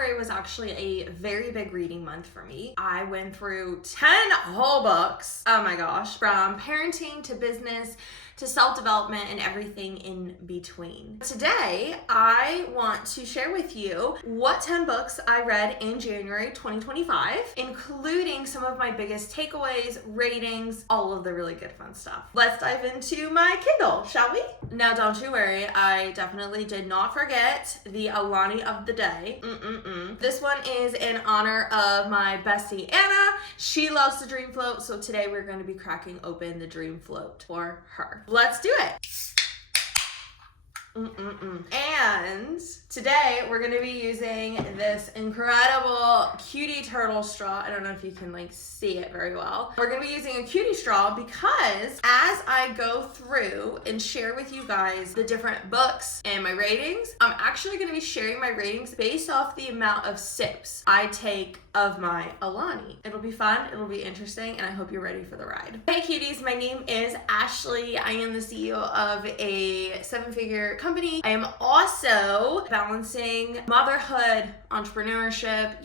January was actually a very big reading month for me. I went through 10 whole books. Oh my gosh. From parenting to business to self-development and everything in between. Today, I want to share with you what 10 books I read in January 2025, including some of my biggest takeaways, ratings, all of the really good fun stuff. Let's dive into my Kindle, shall we? Now, don't you worry, I definitely did not forget the Alani of the day. This one is in honor of my bestie, Anna. She loves the Dream Float, so today we're going to be cracking open the Dream Float for her. Let's do it. And today we're going to be using this incredible cutie turtle straw. I don't know if you can see it very well. We're going to be using a cutie straw because as I go through and share with you guys the different books and my ratings, I'm actually going to be sharing my ratings based off the amount of sips I take of my Alani. It'll be fun, it'll be interesting, and I hope you're ready for the ride. Hey cuties, my name is Ashley. I am the CEO of a 7-figure company. I am also balancing motherhood, entrepreneurship,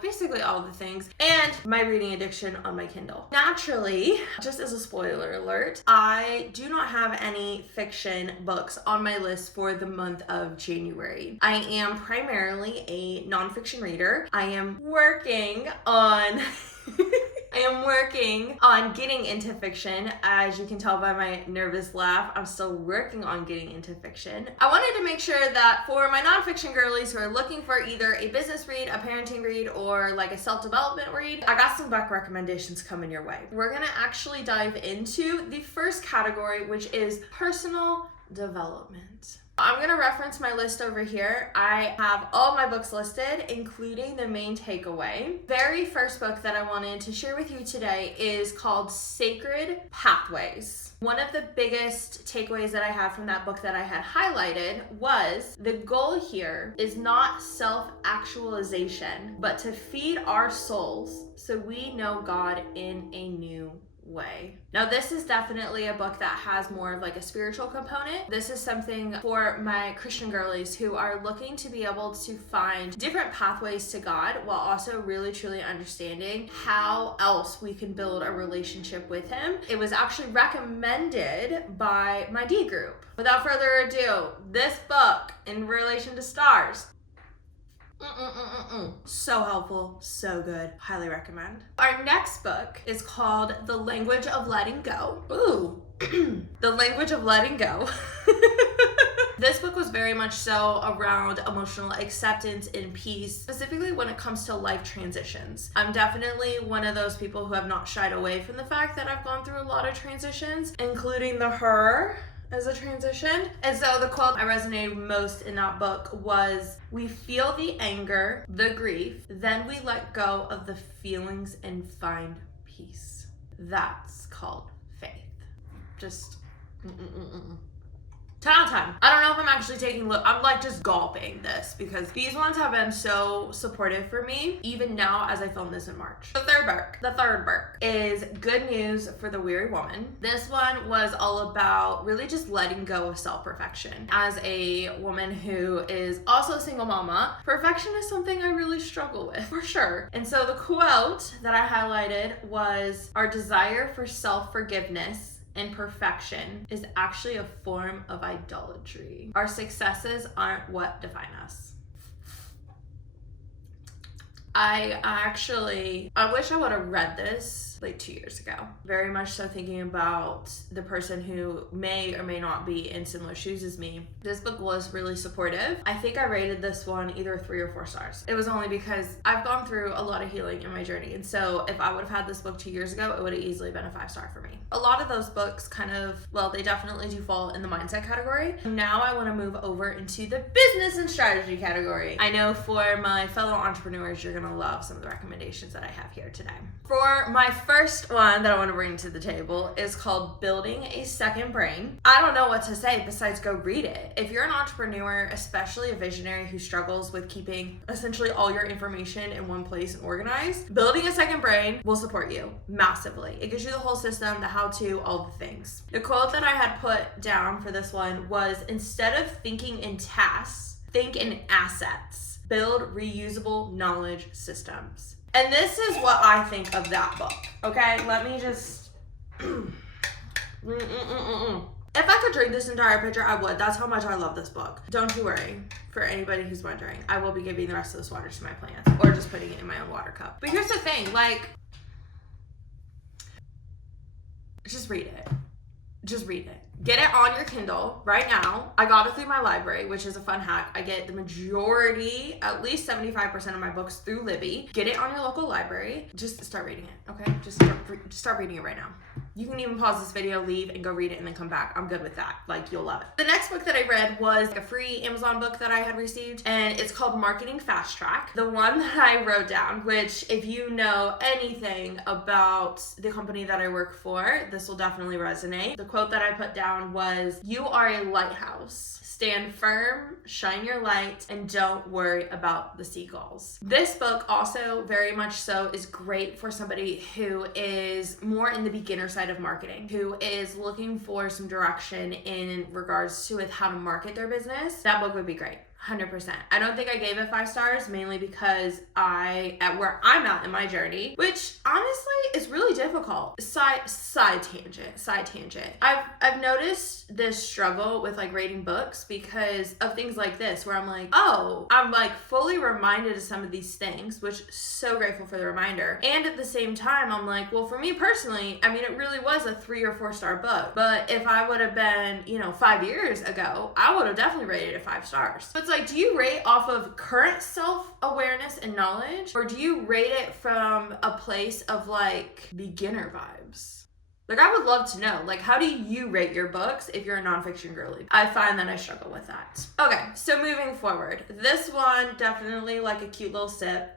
basically all the things, and my reading addiction on my Kindle. Naturally, just as a spoiler alert, I do not have any fiction books on my list for the month of January. I am primarily a nonfiction reader. I am working on getting into fiction. As you can tell by my nervous laugh, I'm still working on getting into fiction. I wanted to make sure that for my nonfiction girlies who are looking for either a business read, a parenting read, or a self-development read, I got some book recommendations coming your way. We're gonna actually dive into the first category, which is personal development. I'm going to reference my list over here. I have all my books listed, including the main takeaway. Very first book that I wanted to share with you today is called Sacred Pathways. One of the biggest takeaways that I have from that book that I had highlighted was the goal here is not self-actualization, but to feed our souls so we know God in a new way. Now, this is definitely a book that has more of a spiritual component. This is something for my Christian girlies who are looking to be able to find different pathways to God while also really truly understanding how else we can build a relationship with Him. It was actually recommended by my D group. Without further ado, this book in relation to stars. So helpful, so good, highly recommend. Our next book is called The Language of Letting Go. Ooh, The Language of Letting Go. This book was very much so around emotional acceptance and peace, specifically when it comes to life transitions. I'm definitely one of those people who have not shied away from the fact that I've gone through a lot of transitions, including the her as a transition. And so the quote I resonated most in that book was, "We feel the anger, the grief, then we let go of the feelings and find peace." That's called faith. Just 10 out of 10. I don't know if I'm actually I'm just gulping this because these ones have been so supportive for me, even now as I film this in March. The third book is Good News for the Weary Woman. This one was all about really just letting go of self-perfection. As a woman who is also a single mama, perfection is something I really struggle with, for sure. And so the quote that I highlighted was, "Our desire for self-forgiveness and perfection is actually a form of idolatry. Our successes aren't what define us." I wish I would have read this 2 years ago. Very much so thinking about the person who may or may not be in similar shoes as me. This book was really supportive. I think I rated this one either 3 or 4 stars. It was only because I've gone through a lot of healing in my journey. And so if I would have had this book 2 years ago, it would have easily been a 5-star for me. A lot of those books they definitely do fall in the mindset category. Now I want to move over into the business and strategy category. I know for my fellow entrepreneurs, you're going to love some of the recommendations that I have here today. For my first one that I want to bring to the table is called Building a Second Brain. I don't know what to say besides go read it. If you're an entrepreneur, especially a visionary who struggles with keeping essentially all your information in one place and organized, Building a Second Brain will support you massively. It gives you the whole system, the how-to, all the things. The quote that I had put down for this one was, "Instead of thinking in tasks, think in assets. build reusable knowledge systems. And this is what I think of that book. Okay, let me just... If I could drink this entire pitcher, I would. That's how much I love this book. Don't you worry. For anybody who's wondering, I will be giving the rest of this water to my plants or just putting it in my own water cup. But here's the thing, like, just read it. Just read it. Get it on your Kindle right now. I got it through my library, which is a fun hack. I get the majority, at least 75% of my books through Libby. Get it on your local library. Just start reading it, okay? Just start reading it right now. You can even pause this video, leave, and go read it, and then come back. I'm good with that. Like, you'll love it. The next book that I read was a free Amazon book that I had received, and it's called Marketing Fast Track. The one that I wrote down, which if you know anything about the company that I work for, this will definitely resonate. The quote that I put down was, "You are a lighthouse. Stand firm, shine your light, and don't worry about the seagulls." This book also very much so is great for somebody who is more in the beginner side of marketing, who is looking for some direction in regards to with how to market their business. That book would be great. 100%. I don't think I gave it 5 stars, mainly because at where I'm at in my journey, which honestly is really difficult. Side tangent. I've noticed this struggle with like rating books because of things like this, where I'm like, oh, I'm like fully reminded of some of these things, which so grateful for the reminder. And at the same time, I'm like, well, for me personally, I mean, it really was a 3 or 4 star book. But if I would have been, 5 years ago, I would have definitely rated it 5 stars. So it's like, do you rate off of current self-awareness and knowledge, or do you rate it from a place of like beginner vibes? Like, I would love to know, like, how do you rate your books if you're a nonfiction girly? I find that I struggle with that. Okay, so moving forward, this one definitely like a cute little sip.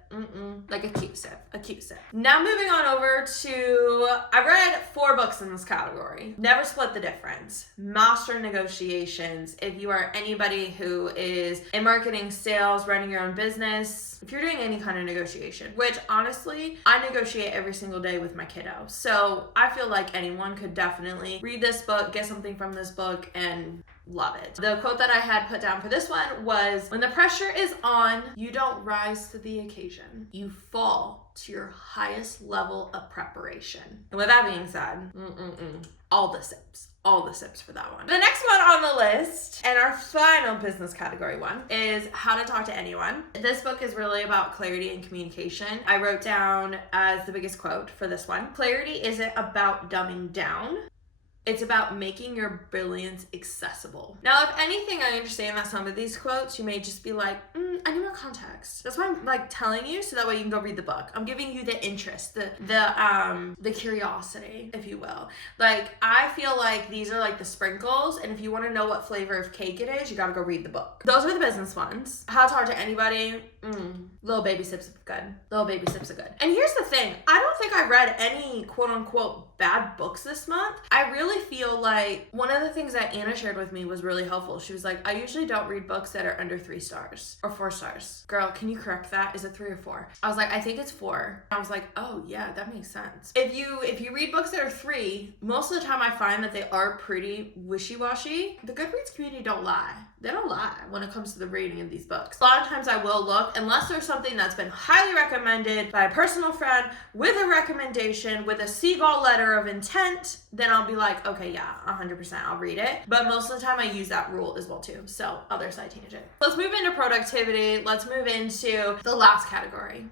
Like a cute sip. Now moving on over to, I read 4 books in this category. Never Split the Difference, Master Negotiations. If you are anybody who is in marketing, sales, running your own business, if you're doing any kind of negotiation, which honestly, I negotiate every single day with my kiddo. So I feel like anyone could definitely read this book, get something from this book, and love it. The quote that I had put down for this one was, "When the pressure is on, you don't rise to the occasion. You fall to your highest level of preparation." And with that being said, all the sips for that one. The next one on the list, and our final business category one, is How to Talk to Anyone. This book is really about clarity and communication. I wrote down as the biggest quote for this one, "Clarity isn't about dumbing down. It's about making your brilliance accessible." Now, if anything, I understand that some of these quotes, you may just be like, I need more context. That's why I'm like telling you, so that way you can go read the book. I'm giving you the interest, the curiosity, if you will. Like, I feel like these are like the sprinkles, and if you want to know what flavor of cake it is, you gotta go read the book. Those are the business ones. How to Talk to Anybody, little baby sips of good. And here's the thing, I don't think I read any quote unquote bad books this month. I really feel like one of the things that Anna shared with me was really helpful. She was like, I usually don't read books that are under 3 stars or 4 stars. Girl, can you correct that? Is it 3 or 4? I was like, I think it's 4. I was like, oh yeah, that makes sense. If you read books that are 3, most of the time I find that they are pretty wishy-washy. The Goodreads community don't lie. They don't lie when it comes to the rating of these books. A lot of times I will look, unless there's something that's been highly recommended by a personal friend with a recommendation, with a seagull letter of intent, then I'll be like, okay, yeah, 100%, I'll read it. But most of the time I use that rule as well too. So, other side tangent. Let's move into productivity. Let's move into the last category,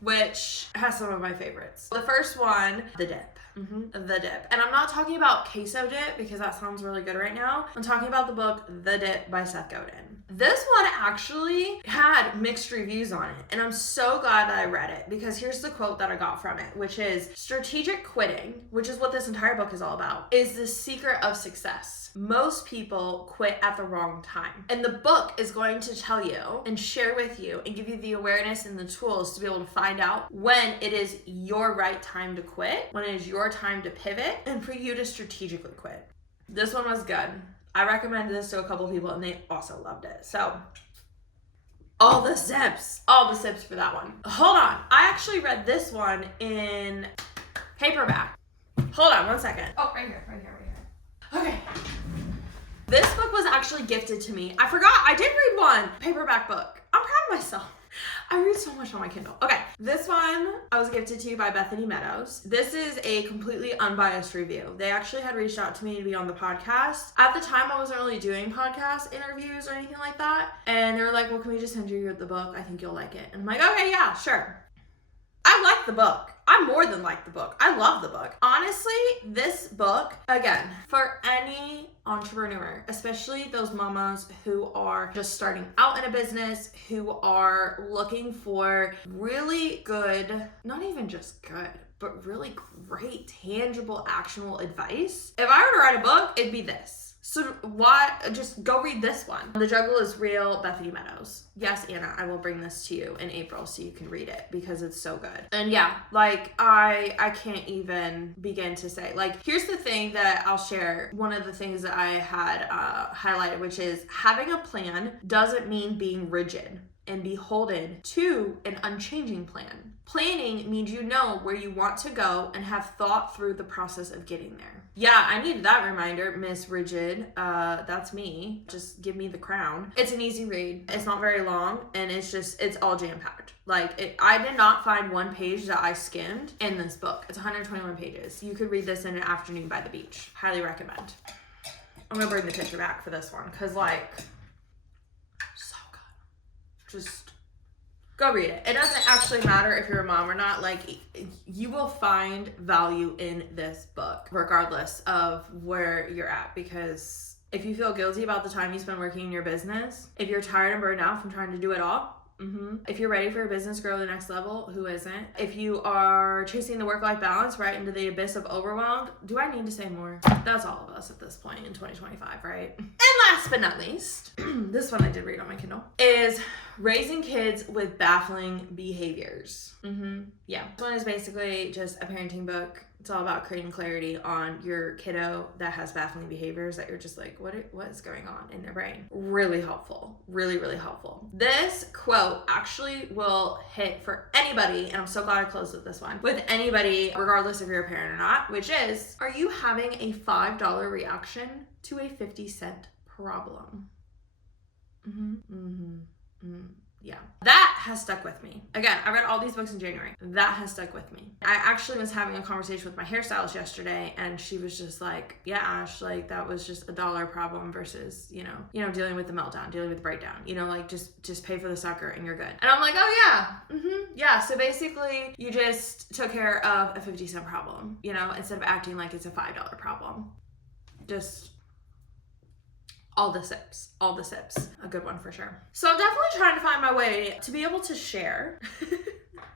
which has some of my favorites. The first one, The Dip. The Dip. And I'm not talking about queso dip because that sounds really good right now. I'm talking about the book The Dip by Seth Godin. This one actually had mixed reviews on it, and I'm so glad that I read it, because here's the quote that I got from it, which is, "Strategic quitting," which is what this entire book is all about, "is the secret of success. Most people quit at the wrong time." And the book is going to tell you and share with you and give you the awareness and the tools to be able to find out when it is your right time to quit, when it is your time to pivot, and for you to strategically quit. This one was good. I recommended this to a couple people and they also loved it. So, all the sips for that one. Hold on, I actually read this one in paperback. Hold on one second. Oh, right here. Okay. This book was actually gifted to me. I forgot, I did read one paperback book. I'm proud of myself. I read so much on my Kindle. Okay, this one I was gifted to by Bethany Meadows. This is a completely unbiased review. They actually had reached out to me to be on the podcast. At the time, I wasn't really doing podcast interviews or anything like that. And they were like, well, can we just send you the book? I think you'll like it. And I'm like, okay, yeah, sure. I like the book. I more than like the book. I love the book. Honestly, this book, again, for any entrepreneur, especially those mamas who are just starting out in a business, who are looking for really good, not even just good, but really great, tangible, actionable advice. If I were to write a book, it'd be this. So why, just go read this one. The Juggle is Real, Bethany Meadows. Yes, Anna, I will bring this to you in April so you can read it because it's so good. And yeah, like I can't even begin to say, like, here's the thing that I'll share. One of the things that I had highlighted, which is having a plan doesn't mean being rigid and beholden to an unchanging plan. Planning means you know where you want to go and have thought through the process of getting there. Yeah, I needed that reminder, Miss Rigid. That's me. Just give me the crown. It's an easy read. It's not very long, and it's all jam-packed. Like, I did not find one page that I skimmed in this book. It's 121 pages. You could read this in an afternoon by the beach. Highly recommend. I'm gonna bring the picture back for this one, because, like, so good. Just go read it. It doesn't actually matter if you're a mom or not. Like, you will find value in this book, regardless of where you're at. Because if you feel guilty about the time you spend working in your business, if you're tired and burned out from trying to do it all, if you're ready for a business grow to the next level, who isn't? If you are chasing the work-life balance right into the abyss of overwhelmed, do I need to say more? That's all of us at this point in 2025, right? And last but not least, this one I did read on my Kindle, is Raising Kids with Baffling Behaviors. Yeah. This one is basically just a parenting book. It's all about creating clarity on your kiddo that has baffling behaviors that you're just like, what is going on in their brain? Really helpful. Really, really helpful. This quote actually will hit for anybody, and I'm so glad I closed with this one, with anybody, regardless if you're a parent or not, which is, are you having a $5 reaction to a 50-cent problem? Yeah, that has stuck with me. Again, I read all these books in January. That has stuck with me. I actually was having a conversation with my hairstylist yesterday, and she was just like, yeah, Ash, like, that was just $1 problem versus, you know, dealing with the meltdown, dealing with the breakdown, like, just pay for the sucker and you're good. And I'm like, oh yeah, yeah. So basically you just took care of a 50-cent problem, instead of acting like it's a $5 problem. Just all the sips. A good one for sure. So I'm definitely trying to find my way to be able to share.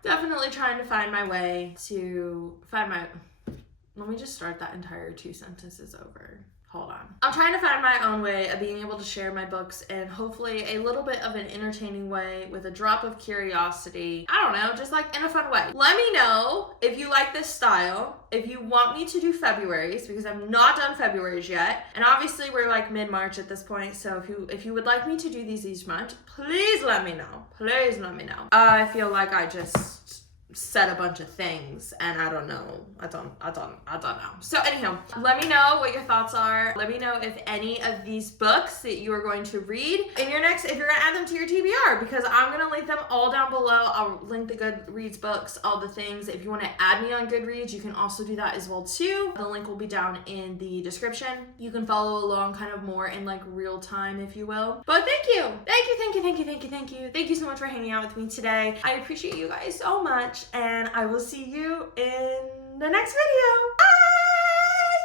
Definitely trying to find my way to let me just start that entire 2 sentences over. Hold on. I'm trying to find my own way of being able to share my books in hopefully a little bit of an entertaining way with a drop of curiosity. I don't know, just like in a fun way. Let me know if you like this style, if you want me to do February's, because I've not done February's yet. And obviously we're like mid-March at this point, so if you would like me to do these each month, please let me know. Please let me know. I feel like I just said a bunch of things and I don't know. I don't know. So anyhow, let me know what your thoughts are. Let me know if any of these books that you are going to read in your next, if you're gonna add them to your TBR, because I'm gonna link them all down below. I'll link the Goodreads books, all the things. If you want to add me on Goodreads, you can also do that as well too. The link will be down in the description. You can follow along kind of more in like real time, if you will. But thank you so much for hanging out with me today. I appreciate you guys so much, and I will see you in the next video.